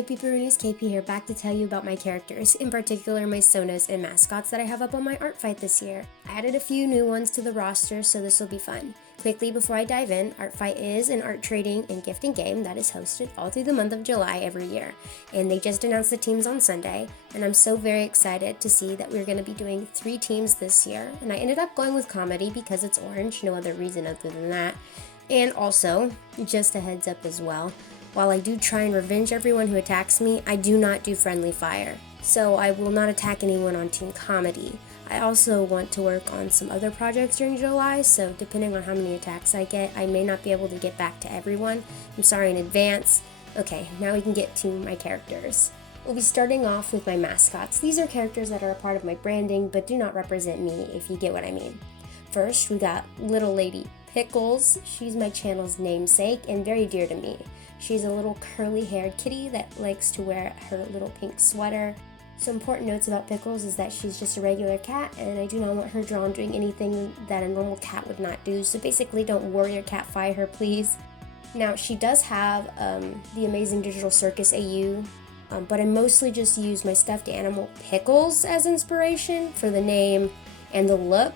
Hey Peeperoonies, KP here, back to tell you about my characters, in particular my Sonas and Mascots that I have up on my Artfight this year. I added a few new ones to the roster, so this will be fun. Quickly before I dive in, Artfight is an art trading and gifting game that is hosted all through the month of July every year, and they just announced the teams on Sunday, and I'm so very excited to see that we're going to be doing 3 teams this year, and I ended up going with comedy because it's orange, no other reason other than that. And also, just a heads up as well, while I do try and revenge everyone who attacks me, I do not do friendly fire, so I will not attack anyone on Team Comedy. I also want to work on some other projects during July, so depending on how many attacks I get, I may not be able to get back to everyone. I'm sorry in advance. Okay, now we can get to my characters. We'll be starting off with my Mascots. These are characters that are a part of my branding, but do not represent me, if you get what I mean. First, we got Little Lady Pickles. She's my channel's namesake and very dear to me. She's a little curly-haired kitty that likes to wear her little pink sweater. Some important notes about Pickles is that she's just a regular cat, and I do not want her drawn doing anything that a normal cat would not do, so basically don't warrior catfy her, please. Now, she does have the amazing digital circus AU, but I mostly just use my stuffed animal Pickles as inspiration for the name and the look.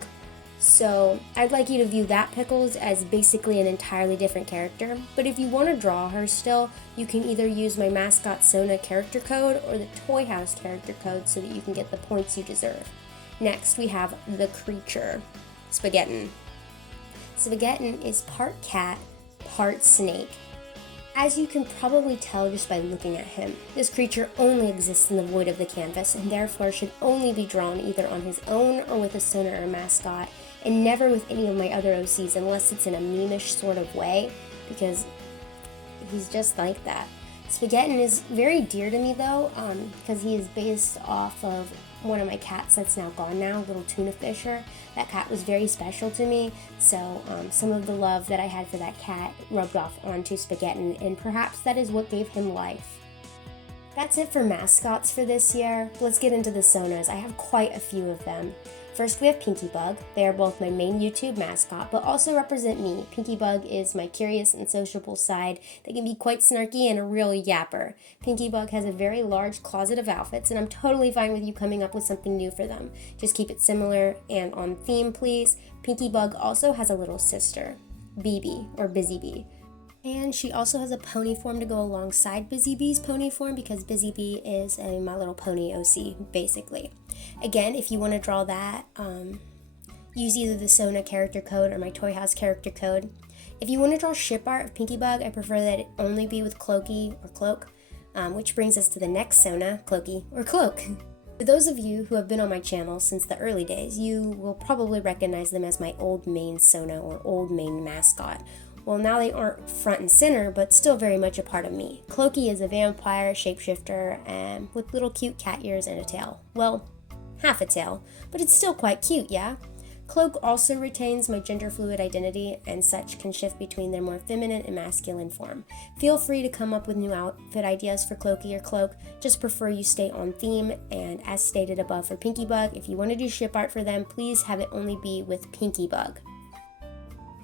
So I'd like you to view that Pickles as basically an entirely different character, but if you want to draw her still, you can either use my Mascot Sona character code or the Toy House character code so that you can get the points you deserve. Next, we have the creature, Spaghettin. Spaghettin is part cat, part snake. As you can probably tell just by looking at him, this creature only exists in the void of the canvas and therefore should only be drawn either on his own or with a Sona or Mascot, and never with any of my other OCs unless it's in a meme-ish sort of way, because he's just like that. Spaghettin is very dear to me though, because he is based off of one of my cats that's now gone now, Little Tuna Fisher. That cat was very special to me, so some of the love that I had for that cat rubbed off onto Spaghettin, and perhaps that is what gave him life. That's it for Mascots for this year. Let's get into the Sonas. I have quite a few of them. First, we have Pinky Bug. They are both my main YouTube mascot, but also represent me. Pinky Bug is my curious and sociable side. They can be quite snarky and a real yapper. Pinky Bug has a very large closet of outfits, and I'm totally fine with you coming up with something new for them. Just keep it similar and on theme, please. Pinky Bug also has a little sister, BB, or Busy Bee. And she also has a pony form to go alongside Busy Bee's pony form because Busy Bee is a My Little Pony OC, basically. Again, if you want to draw that, use either the Sona character code or my Toy House character code. If you want to draw ship art of Pinky Bug, I prefer that it only be with Cloaky or Cloak, which brings us to the next Sona, Cloaky or Cloak. For those of you who have been on my channel since the early days, you will probably recognize them as my old main Sona or old main mascot. Well, now they aren't front and center, but still very much a part of me. Cloaky is a vampire shapeshifter and with little cute cat ears and a tail. Well, half a tail, but it's still quite cute, yeah? Cloak also retains my gender fluid identity and such can shift between their more feminine and masculine form. Feel free to come up with new outfit ideas for Cloaky or Cloak, just prefer you stay on theme, and as stated above for Pinky Bug, if you want to do ship art for them, please have it only be with Pinky Bug.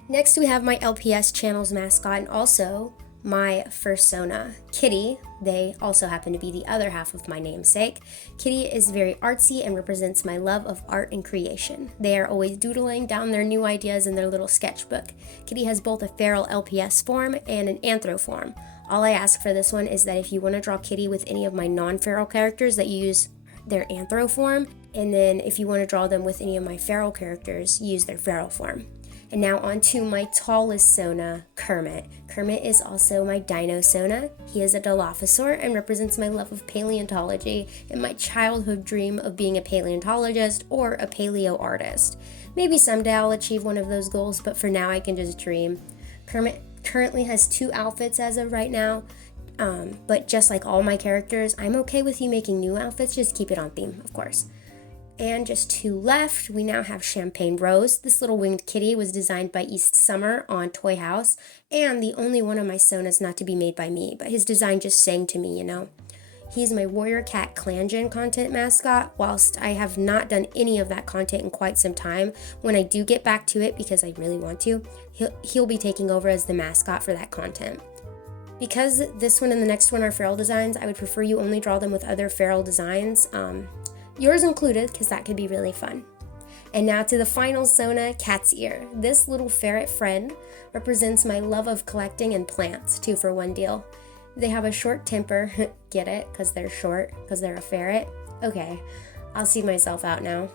Next, we have my LPS channel's mascot and also my first Sona, Kitty. They also happen to be the other half of my namesake. Kitty is very artsy and represents my love of art and creation. They are always doodling down their new ideas in their little sketchbook. Kitty has both a feral LPS form and an anthro form. All I ask for this one is that if you want to draw Kitty with any of my non-feral characters, that you use their anthro form, and then if you want to draw them with any of my feral characters, use their feral form. And now on to my tallest Sona, Kermit. Kermit is also my dino Sona. He is a Dilophosaur and represents my love of paleontology and my childhood dream of being a paleontologist or a paleo artist. Maybe someday I'll achieve one of those goals, but for now I can just dream. Kermit currently has 2 outfits as of right now, but just like all my characters, I'm okay with you making new outfits, just keep it on theme, of course. And just 2 left, we now have Champagne Rose. This little winged kitty was designed by East Summer on Toy House, and the only one of my Sonas not to be made by me, but his design just sang to me, you know. He's my Warrior Cat Clan Gen content mascot. Whilst I have not done any of that content in quite some time, when I do get back to it, because I really want to, he'll be taking over as the mascot for that content. Because this one and the next one are feral designs, I would prefer you only draw them with other feral designs, yours included, because that could be really fun. And now to the final Sona, Cat's Ear. This little ferret friend represents my love of collecting and plants, 2 for 1 deal. They have a short temper, get it, because they're short, because they're a ferret? Okay, I'll see myself out now.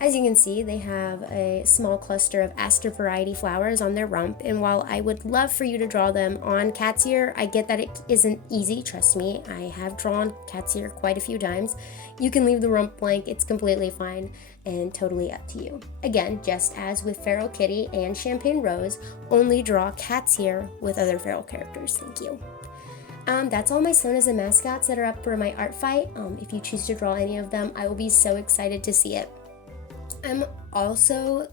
As you can see, they have a small cluster of aster variety flowers on their rump, and while I would love for you to draw them on Cat's Ear, I get that it isn't easy, trust me, I have drawn Cat's Ear quite a few times. You can leave the rump blank, it's completely fine, and totally up to you. Again, just as with Feral Kitty and Champagne Rose, only draw Cat's Ear with other feral characters, thank you. That's all my Sonas and Mascots that are up for my art fight. If you choose to draw any of them, I will be so excited to see it. I'm also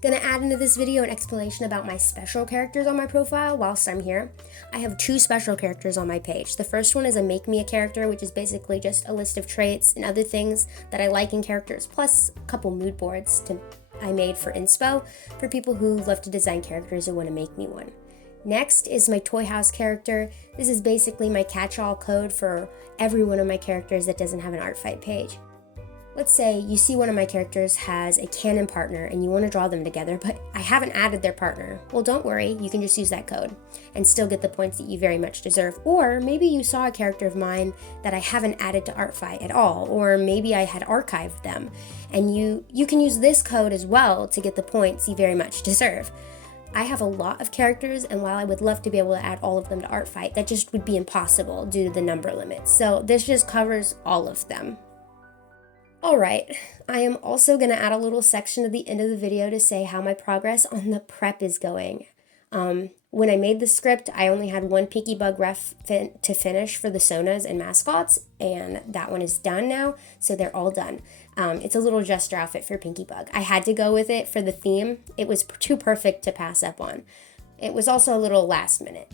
gonna add into this video an explanation about my special characters on my profile whilst I'm here. I have 2 special characters on my page. The first one is a Make Me a Character, which is basically just a list of traits and other things that I like in characters, plus a couple mood boards I made for inspo for people who love to design characters or want to make me one. Next is my Toy House character. This is basically my catch-all code for every one of my characters that doesn't have an art fight page. Let's say you see one of my characters has a canon partner and you want to draw them together, but I haven't added their partner. Well, don't worry, you can just use that code and still get the points that you very much deserve. Or maybe you saw a character of mine that I haven't added to Artfight at all, or maybe I had archived them, and you can use this code as well to get the points you very much deserve. I have a lot of characters, and while I would love to be able to add all of them to Artfight, that just would be impossible due to the number limit. So this just covers all of them. Alright, I am also going to add a little section at the end of the video to say how my progress on the prep is going. When I made the script, I only had 1 Pinky Bug ref to finish for the Sonas and Mascots, and that one is done now, so they're all done. It's a little Jester outfit for Pinky Bug. I had to go with it for the theme. It was too perfect to pass up on. It was also a little last minute.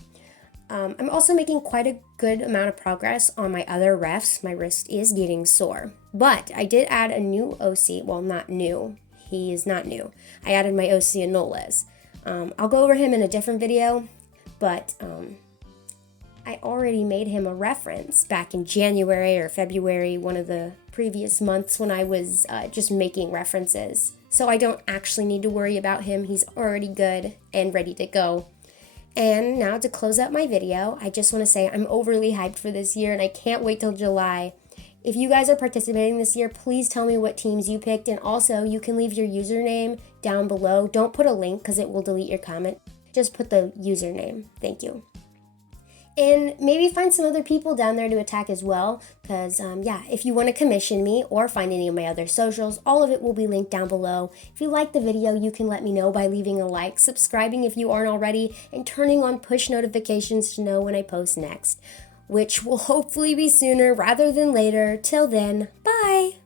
I'm also making quite a good amount of progress on my other refs. My wrist is getting sore. But I did add a new OC. Well, not new. He is not new. I added my OC Anoles. I'll go over him in a different video, but I already made him a reference back in January or February, one of the previous months when I was just making references. So I don't actually need to worry about him. He's already good and ready to go. And now to close out my video, I just want to say I'm overly hyped for this year and I can't wait till July. If you guys are participating this year, please tell me what teams you picked, and also you can leave your username down below. Don't put a link because it will delete your comment. Just put the username. Thank you. And maybe find some other people down there to attack as well, because yeah, if you want to commission me or find any of my other socials, all of it will be linked down below. If you like the video, you can let me know by leaving a like, subscribing if you aren't already, and turning on push notifications to know when I post next, which will hopefully be sooner rather than later. Till then, bye!